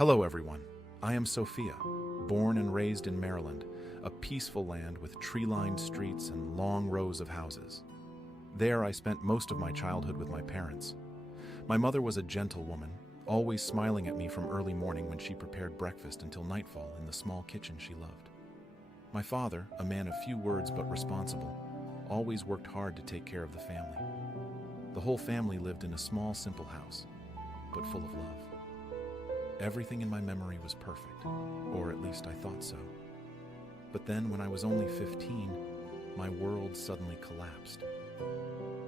Hello, everyone. I am Sophia, born and raised in Maryland, a peaceful land with tree-lined streets and long rows of houses. There, I spent most of my childhood with my parents. My mother was a gentle woman, always smiling at me from early morning when she prepared breakfast until nightfall in the small kitchen she loved. My father, a man of few words but responsible, always worked hard to take care of the family. The whole family lived in a small, simple house, but full of love. Everything in my memory was perfect, or at least I thought so. But then, when I was only 15, my world suddenly collapsed.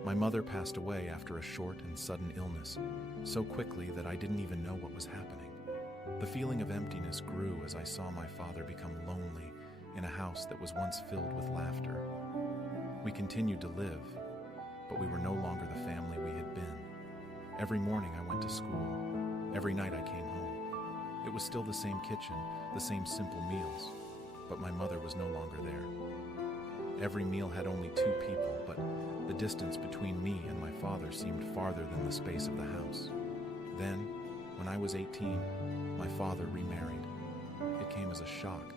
My mother passed away after a short and sudden illness, so quickly that I didn't even know what was happening. The feeling of emptiness grew as I saw my father become lonely in a house that was once filled with laughter. We continued to live, but we were no longer the family we had been. Every morning I went to school. Every night I came home. It was still the same kitchen, the same simple meals, but my mother was no longer there. Every meal had only 2 people, but the distance between me and my father seemed farther than the space of the house. Then, when I was 18, my father remarried. It came as a shock,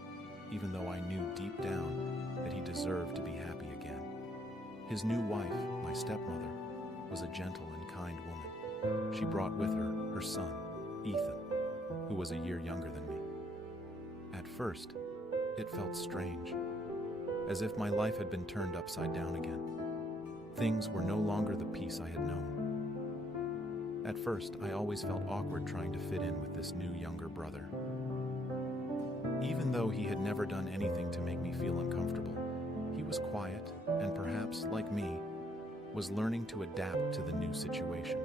even though I knew deep down that he deserved to be happy again. His new wife, my stepmother, was a gentle and kind woman. She brought with her her son, Ethan, who was a year younger than me. At first, it felt strange, as if my life had been turned upside down again. Things were no longer the peace I had known. At first, I always felt awkward trying to fit in with this new younger brother. Even though he had never done anything to make me feel uncomfortable, he was quiet and perhaps, like me, was learning to adapt to the new situation.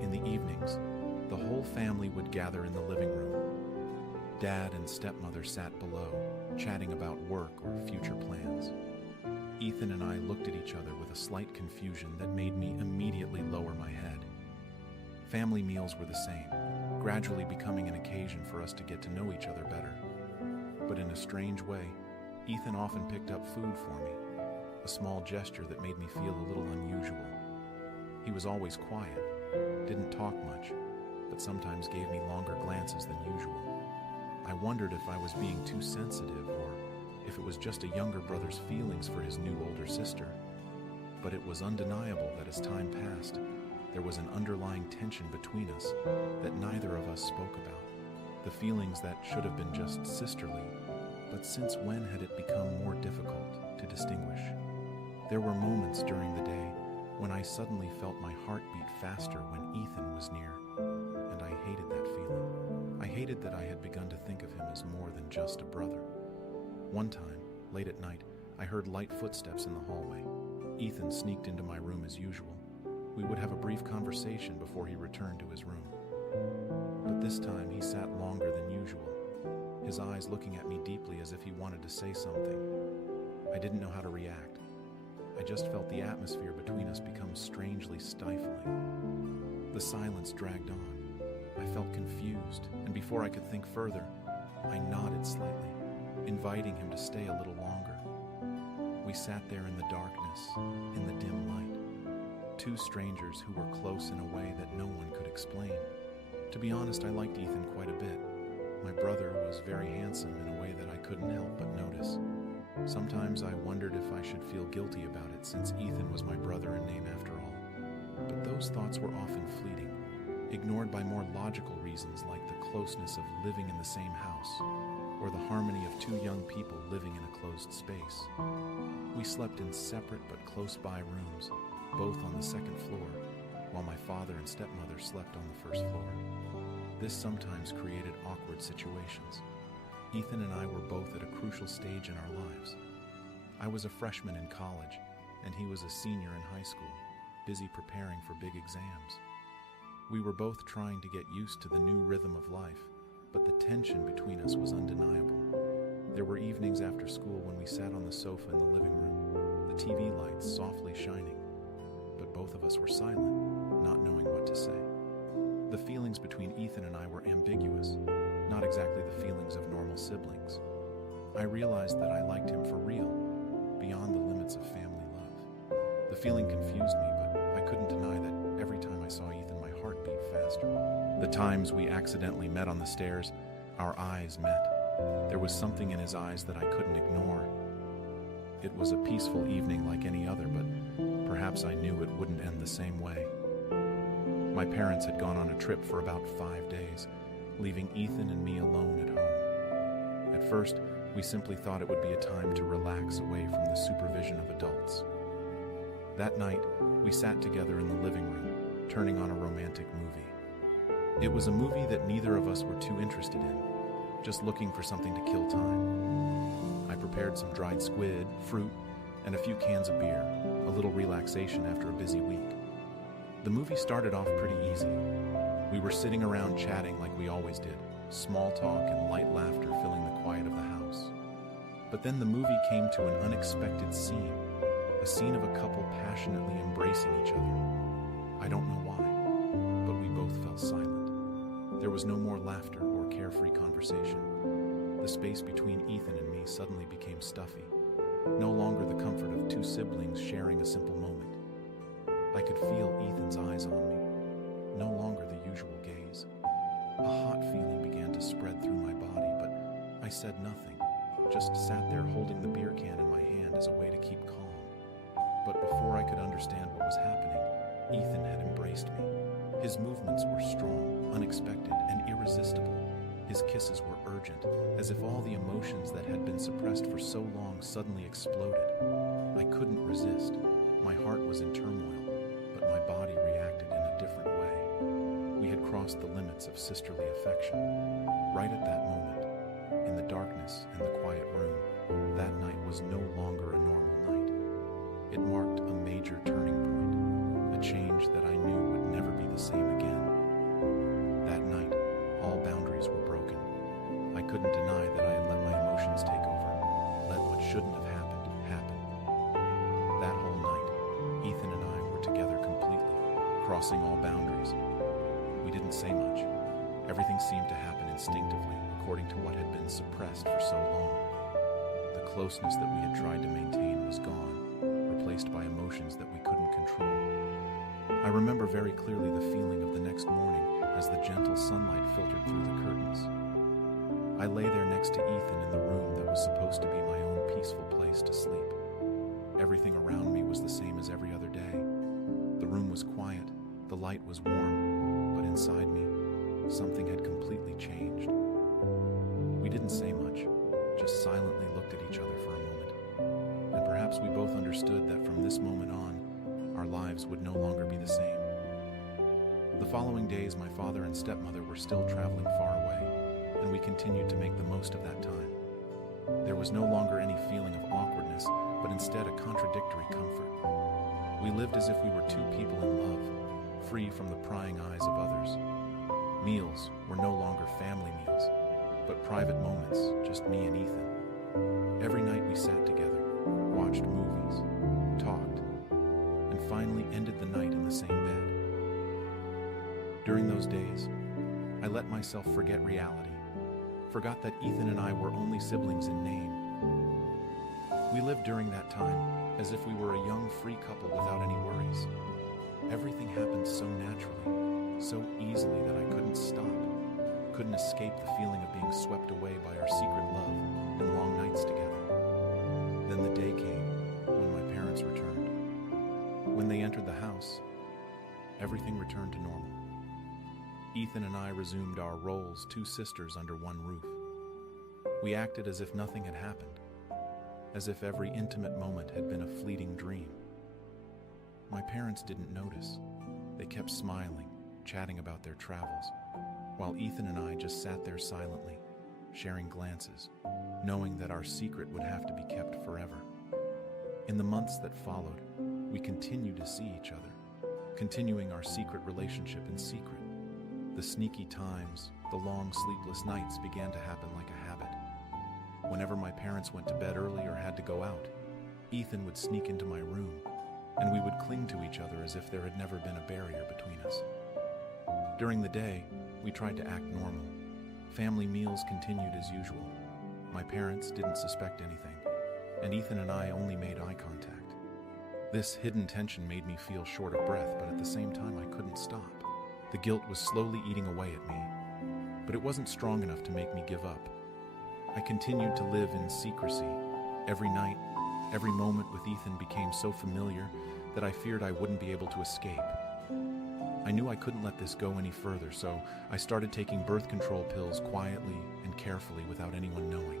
In the evenings, the whole family would gather in the living room. Dad and stepmother sat below, chatting about work or future plans. Ethan and I looked at each other with a slight confusion that made me immediately lower my head. Family meals were the same, gradually becoming an occasion for us to get to know each other better. But in a strange way, Ethan often picked up food for me, a small gesture that made me feel a little unusual. He was always quiet, didn't talk much, but sometimes gave me longer glances than usual. I wondered if I was being too sensitive or if it was just a younger brother's feelings for his new older sister. But it was undeniable that as time passed, there was an underlying tension between us that neither of us spoke about. The feelings that should have been just sisterly, but since when had it become more difficult to distinguish? There were moments during the day when I suddenly felt my heart beat faster when Ethan was near, and I hated that feeling. I hated that I had begun to think of him as more than just a brother. One time, late at night, I heard light footsteps in the hallway. Ethan sneaked into my room as usual. We would have a brief conversation before he returned to his room. But this time he sat longer than usual, his eyes looking at me deeply as if he wanted to say something. I didn't know how to react. I just felt the atmosphere between us become strangely stifling. The silence dragged on. I felt confused, and before I could think further, I nodded slightly, inviting him to stay a little longer. We sat there in the darkness, in the dim light, 2 strangers who were close in a way that no one could explain. To be honest, I liked Ethan quite a bit. My brother was very handsome in a way that I couldn't help but notice. Sometimes I wondered if I should feel guilty about it since Ethan was my brother in name after all. But those thoughts were often fleeting, ignored by more logical reasons like the closeness of living in the same house, or the harmony of 2 young people living in a closed space. We slept in separate but close-by rooms, both on the 2nd floor, while my father and stepmother slept on the 1st floor. This sometimes created awkward situations. Ethan and I were both at a crucial stage in our lives. I was a freshman in college, and he was a senior in high school, busy preparing for big exams. We were both trying to get used to the new rhythm of life, but the tension between us was undeniable. There were evenings after school when we sat on the sofa in the living room, the TV lights softly shining, but both of us were silent, not knowing what to say. The feelings between Ethan and I were ambiguous, not exactly the feelings of normal siblings. I realized that I liked him for real, beyond the limits of family love. The feeling confused me, but I couldn't deny that every time I saw Ethan, my heart beat faster. The times we accidentally met on the stairs, our eyes met. There was something in his eyes that I couldn't ignore. It was a peaceful evening like any other, but perhaps I knew it wouldn't end the same way. My parents had gone on a trip for about 5 days, leaving Ethan and me alone at home. At first, we simply thought it would be a time to relax away from the supervision of adults. That night, we sat together in the living room, turning on a romantic movie. It was a movie that neither of us were too interested in, just looking for something to kill time. I prepared some dried squid, fruit, and a few cans of beer, a little relaxation after a busy week. The movie started off pretty easy. We were sitting around chatting like we always did, small talk and light laughter filling the quiet of the house. But then the movie came to an unexpected scene, a scene of a couple passionately embracing each other. I don't know why, but we both fell silent. There was no more laughter or carefree conversation. The space between Ethan and me suddenly became stuffy, no longer the comfort of two siblings sharing a simple moment. I could feel Ethan's eyes on me, no longer the usual gaze. A hot feeling began to spread through my body, but I said nothing, just sat there holding the beer can in my hand as a way to keep calm. But before I could understand what was happening, Ethan had embraced me. His movements were strong, unexpected, and irresistible. His kisses were urgent, as if all the emotions that had been suppressed for so long suddenly exploded. I couldn't resist. My heart was in turmoil, but my body reacted in a different way. We had crossed the limits of sisterly affection. Right at that moment, in the darkness and the quiet room, that night was no longer a normal night. It marked a major turning point, a change that I knew would never be the same again. That night, all boundaries were broken. I couldn't deny that I had let my emotions take over, let what shouldn't have happened, happen. That whole night, Ethan and I were together completely, crossing all boundaries. We didn't say much. Everything seemed to happen instinctively, according to what had been suppressed for so long. The closeness that we had tried to maintain was gone, replaced by emotions that we couldn't control. I remember very clearly the feeling of the next morning as the gentle sunlight filtered through the curtains. I lay there next to Ethan in the room that was supposed to be my own peaceful place to sleep. Everything around me was the same as every other day. The room was quiet, the light was warm, but inside me, something had completely changed. We didn't say much, just silently looked at each other for a moment. And perhaps we both understood that from this moment on, our lives would no longer be the same. The following days, my father and stepmother were still traveling far away, and we continued to make the most of that time. There was no longer any feeling of awkwardness, but instead a contradictory comfort. We lived as if we were two people in love, free from the prying eyes of others. Meals were no longer family meals, but private moments, just me and Ethan. Every night we sat together, watched movies, talked, and finally ended the night in the same bed. During those days, I let myself forget reality, forgot that Ethan and I were only siblings in name. We lived during that time as if we were a young, free couple without any worries. Everything happened so naturally, so easily that I couldn't stop, couldn't escape the feeling of being swept away by our secret love and long nights together. Then the day came when my parents returned. When they entered the house, everything returned to normal. Ethan and I resumed our roles, two sisters under one roof. We acted as if nothing had happened, as if every intimate moment had been a fleeting dream. My parents didn't notice. They kept smiling, chatting about their travels, while Ethan and I just sat there silently, sharing glances, knowing that our secret would have to be kept forever. In the months that followed, we continued to see each other, continuing our secret relationship in secret. The sneaky times, the long sleepless nights began to happen like a habit. Whenever my parents went to bed early or had to go out, Ethan would sneak into my room, and we would cling to each other as if there had never been a barrier between us. During the day, we tried to act normal. Family meals continued as usual. My parents didn't suspect anything, and Ethan and I only made eye contact. This hidden tension made me feel short of breath, but at the same time I couldn't stop. The guilt was slowly eating away at me, but it wasn't strong enough to make me give up. I continued to live in secrecy. Every night, every moment with Ethan became so familiar that I feared I wouldn't be able to escape. I knew I couldn't let this go any further, so I started taking birth control pills quietly and carefully without anyone knowing.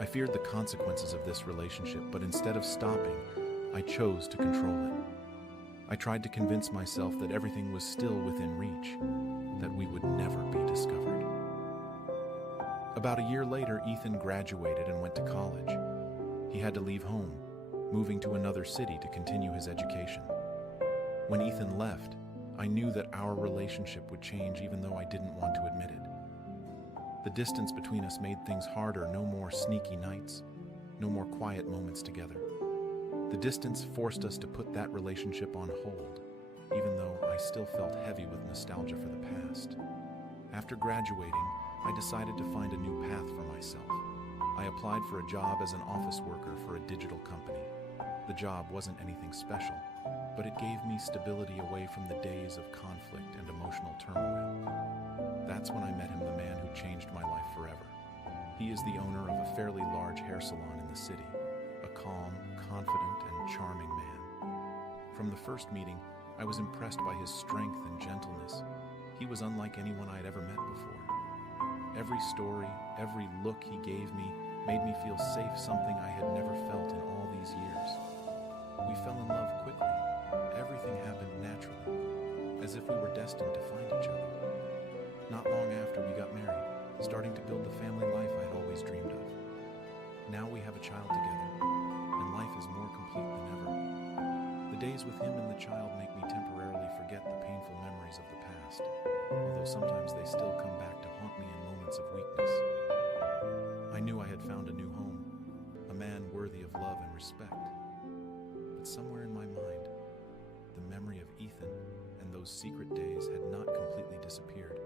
I feared the consequences of this relationship, but instead of stopping, I chose to control it. I tried to convince myself that everything was still within reach, that we would never be discovered. About a year later, Ethan graduated and went to college. He had to leave home, moving to another city to continue his education. When Ethan left, I knew that our relationship would change even though I didn't want to admit it. The distance between us made things harder. No more sneaky nights, no more quiet moments together. The distance forced us to put that relationship on hold, even though I still felt heavy with nostalgia for the past. After graduating, I decided to find a new path for myself. I applied for a job as an office worker for a digital company. The job wasn't anything special, but it gave me stability away from the days of conflict and emotional turmoil. That's when I met him, the man who changed my life forever. He is the owner of a fairly large hair salon in the city, a calm, confident, and charming man. From the first meeting, I was impressed by his strength and gentleness. He was unlike anyone I'd ever met before. Every story, every look he gave me made me feel safe, something I had never felt in all these years. We fell in love quickly. Everything happened naturally, as if we were destined to find each other. Not long after, we got married, starting to build the family life I had always dreamed of. Now we have a child together, and life is more complete than ever. The days with him and the child make me temporarily forget the painful memories of the past, although sometimes they still come back to haunt me in moments of weakness. I knew I had found a new home, a man worthy of love and respect. But somewhere in my mind, the memory of Ethan and those secret days had not completely disappeared.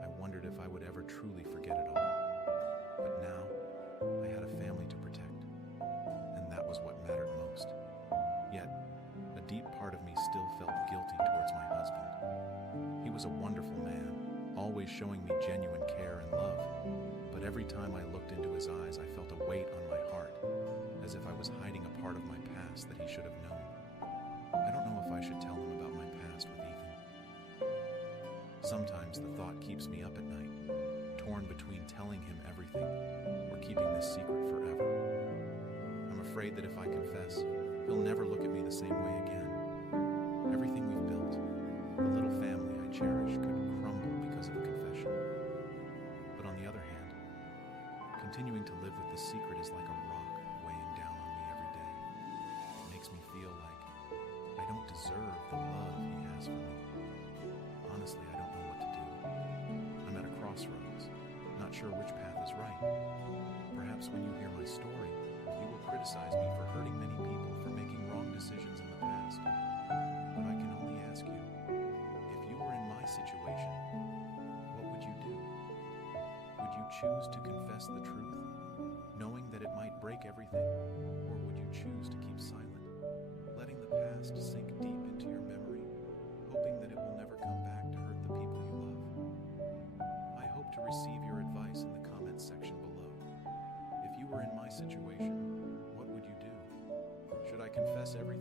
I wondered if I would ever truly forget it all. But now, I had a family to protect, and that was what mattered most. Yet, a deep part of me still felt guilty towards my husband. He was a wonderful man, always showing me genuine care and love. But every time I looked into his eyes, I felt a weight on my heart, as if I was hiding a part of my past that he should have known. I don't know if I should tell him about my past with Ethan. Sometimes the thought keeps me up at night, torn between telling him everything or keeping this secret forever. I'm afraid that if I confess, he'll never look at me the same way again. Everything we've built, the little family I cherish, could crumble because of a confession. But on the other hand, continuing to live with this secret is like a rock weighing down on me every day. It makes me feel like I don't deserve the love he has for me. Honestly, I don't know what to do. I'm at a crossroads, not sure which path is right. Perhaps when you hear my story, you will criticize me for hurting many people, for making wrong decisions in the past. But I can only ask you, if you were in my situation, what would you do? Would you choose to confess the truth, knowing that it might break everything? Or would you choose to keep silent, letting the past sink deep into your memory, hoping that it will never come back to hurt the people you love? I hope to receive your advice in the comments section below. If you were in my situation, what would you do? Should I confess everything